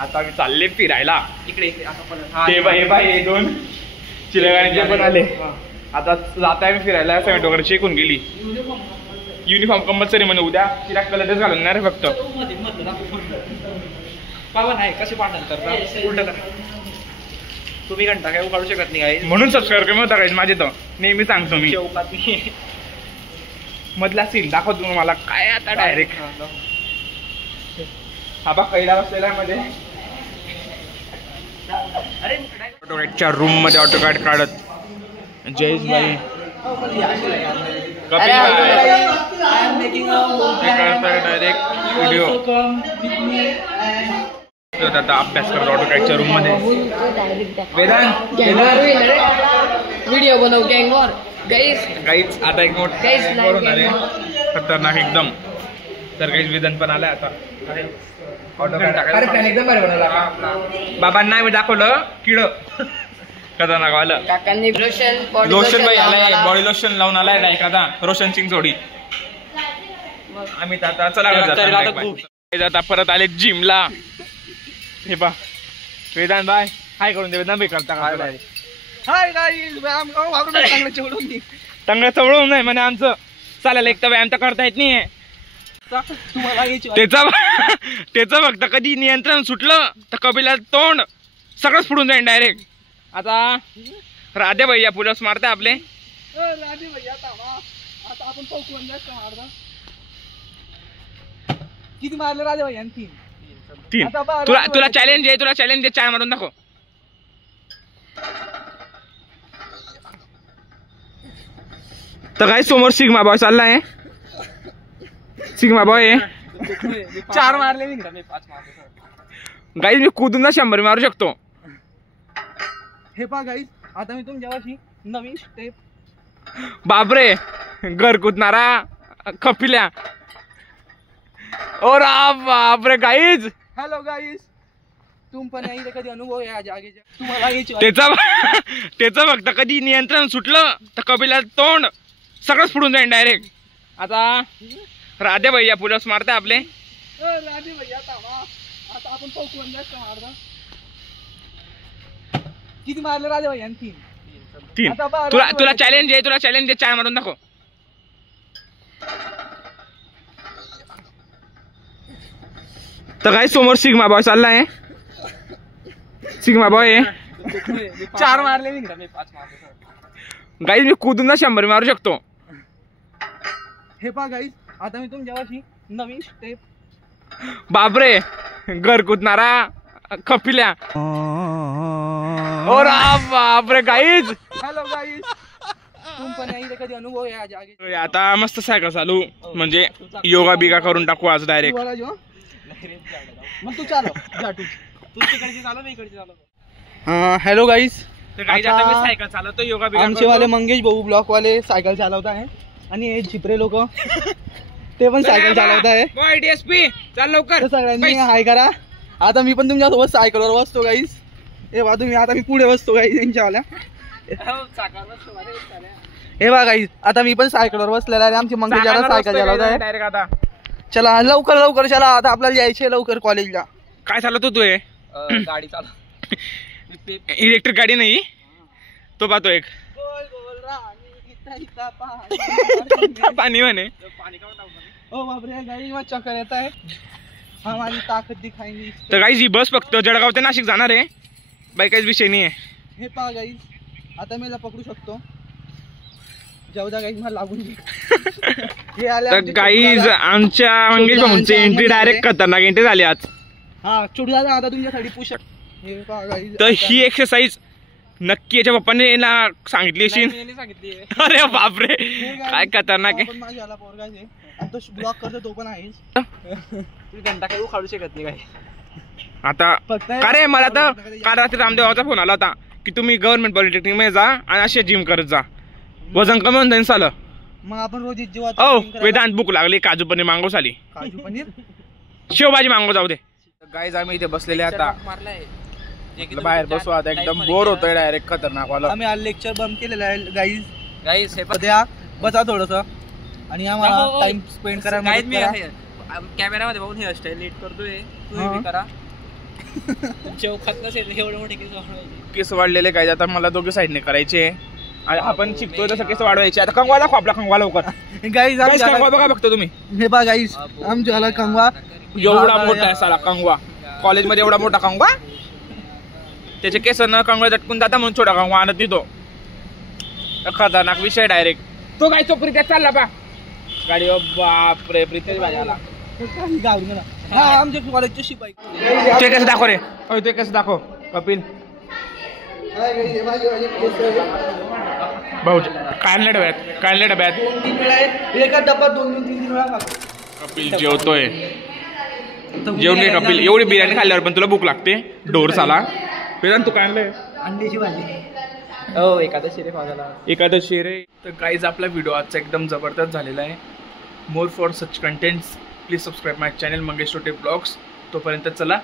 आता आम्ही चालले फिरायला इकडे ते बाई हे दोन चिलेगाणीचे पण आले. आता जात आहे फिरायला. सेमेंट वगैरे चेक होऊन गेली. युनिफॉर्म कंपल्सरी म्हणजे उद्या तिला कलरच घालणार आहे फक्त. पावन आहे कसे पाठवून करता उलट करा तुम्ही घंटा काय काढू शकत नाही गाईज म्हणून सबस्क्राईब कमी होता गाईज माझे तर नेहमी सांगतो मी. मधला सीन दाखवतो तुम्हाला काय आता डायरेक्ट. हा बा पहिला बसलेला आहे मध्ये ऑटोकॅडच्या रूम मध्ये ऑटोकॅड काढत जयेश भाई कपिल डायरेक्ट व्हिडिओ आता अभ्यास करतो ऑटोकॅडच्या रूम मध्ये. वेदांत व्हिडिओ बनव गँगवर काहीच आता एक मोठं आहे खतरनाक एकदम. तर काहीच वेदांत पण आलाय आता ऑटोकॅड टाकायला एकदम बरं बनवला. बाबांना मी दाखवलं किड खतरनाक वालं. काकांनी लोशन भाई आलाय बॉडी लोशन लावून आलाय डायरेक्ट आता रोशन सिंग जोडी. आम्ही आता चला आता परत आले जिमला. हे पा वेदांत बाय हाय करून दे. वेदांत भाई करता का टंगड्या चवळून नाही म्हणे आमचं चालेल. एक तर व्यायाम तर करता येत नाहीये त्याचं फक्त कधी नियंत्रण सुटलं तर कपिला तोंड सगळंच फुटून जाईल डायरेक्ट. आता राधे भैया पुलस मारताय आपले. राधे भैया आता आपण पाहू जास्त मारता किती मारले राधे भैया. 3 तुला चॅलेंज आहे. तुला चॅलेंज आहे 4 मारून दाखव. तर काय समोर सिग्मा बॉय चाललाय. सिग्मा बॉय 4 मारले मी 5 मारले गाईज मी कुदून 100 मारू शकतो. हे पहा गाईज आता मी तुमच्याशी नवीन स्टेप. बापरे घर कुदणारा कपिल्या. ओ बापरे गाईज. हॅलो गाईज तुम पण यायचे कधी अनुभव आहे जागेचा तुम्हाला यायची त्याचं फक्त कधी नियंत्रण सुटलं तर कपिला तोंड सगळंच फुटून जाईल डायरेक्ट. आता राधे भैया पुलस मारताय आपले. राधे भैया आता आपण पाहू जास्त मारता किती मारले राधे भैया. 3 तुला चॅलेंज आहे. तुला चॅलेंज आहे 4 मारून दाखव. तर काय समोर सिग्मा बॉय चाललाय. सिग्मा बॉय 4 मारले मी 5 मारले गाईज मी कुदून 100 मारू शकतो. हे पहा गाईज आता मी तुमच्याशी नवीन स्टेप. बापरे घर कुदणारा कपिल्या. ओ बापरे गाईज. हॅलो गाईज तुम पण यायचे कधी अनुभव आहे जागेचा. आता मस्त सायकल चालू म्हणजे योगा बिगा करून टाकू आज डायरेक्ट. मग तू चालव तिकडची चालव मी इकडची चालव. हॅलो गाईज आता मी सायकल चालवतो योगा बिगा. आमचे वाले मंगेश भाऊ ब्लॉक वाले सायकल चालवत आहे आणि हे झिपरे लोक ते पण सायकल चालवत आहे. डीएसपी चाल लवकर सगळ्यांनी हाय करा. आता मी पण तुमच्यासोबत सायकलवर बसतो गाईज. हे बघा तुम्ही आता मी पुढे बसतो गाईज यांच्यावाल्या. हे बघा गाईज आता मी पण सायकलवर बसलेला आहे. आमची मंगेश सायकल चालवत आहे डायरेक्ट. आता चला लवकर चला आता आपल्याला यायचे लवकर कॉलेजला. काय चालवतो तू. हे गाडी चालव इलेक्ट्रिक गाडी नाही तो पाहतो एक पाणी म्हणे. ओ बापरे गाडी मग चक्कर येत आहे. हमारी ताकद दिखाएंगे. तर गाईज ही बस फक्त जळगाव ते नाशिक जाणार आहे. बाई काहीच विषय नाही आहे. हे पहा गाईज आता मी पकडू शकतो. जाऊ द्या गाईज मला लागून हे आले. तर गाईज आमच्या मंगेश भाऊंची एंट्री डायरेक्ट खतरनाक एंट्री झाली आज. हा चुडीदार आता तुमच्यासाठी पुश. हे पहा गाईज तर ही एक्सरसाइज नक्की याच्या पप्पाने याला सांगितली अशी. अरे बापरे काय खतरनाक आहे. माझ्याला पोरगा आहे आणि तो ब्लॉक करतो तो पण आहे. घंटा काही काढू शकत नाही काय. आता का रे मला तर काल रात्री रामदेवाचा फोन आला होता की तुम्ही गव्हर्नमेंट पॉलिटेक्निक मध्ये जा आणि असे जिम करत जा वजन कमी होऊन जाईल. चाल मग आपण रोज जेव्हा. ओ वेदांत भूक लागली. काजू पनीर मागव साली. काजू पनीर शेवभाजी मागव जाऊ दे. गाईज आम्ही इथे बसलेले आता बाहेर बसू. आता एकदम बोर होतोय डायरेक्ट खतरनाक वाला. आम्ही आज लेक्चर बंद केलेलं आहे गाईज. द्या बसा थोडस आणि आम्हाला टाइम स्पेंड करा. कॅमेरामध्ये बघून हेअरस्टाईल नीट करतोय तुम्ही करा. जेव खात नसेल एवढे मोठे केस वाढवायचे. केस वाढलेले काय आता मला दोघे साईडने करायचे. आपण शिकतोय तसं केस वाढवायचे. आता कंगवा दाखव आपला कंगवा लवकर. गाईज कंगवा बघा बघतो तुम्ही. हे बघा गाईज आमच्या कंगवा एवढा मोठा आहे साला कंगवा. कॉलेजमध्ये एवढा मोठा कंगवा. त्याचे केस न कंगवा झटकून जाता म्हणून छोटा कंगवा आणत येतो. खतरनाक विषय डायरेक्ट. तो काय तो प्रितेश चालला पा गाडी. बापरे प्रितेश भाई आला. आमच्या कॉलेजचे शिपाई. ते कसं दाखव रे. ते कसं दाखव कपिल. भाऊ काढल्या डब्यात एका डब्यात 2-3 वेळा खातो. कपिल जेवतोय. जेवण घे कपिल. एवढी बिर्याणी खाल्ल्यावर पण तुला भूक लागते. ढोर साला. तू काय आणलंय. अंड्याची भाजी. हो एखादशी रे माझ्याला. एकादशी रे. तर गाईज आपला व्हिडिओ आजचा एकदम जबरदस्त झालेला आहे. More for such contents please subscribe my channel Mangesh Tote vlogs. तोपर्यंत चला.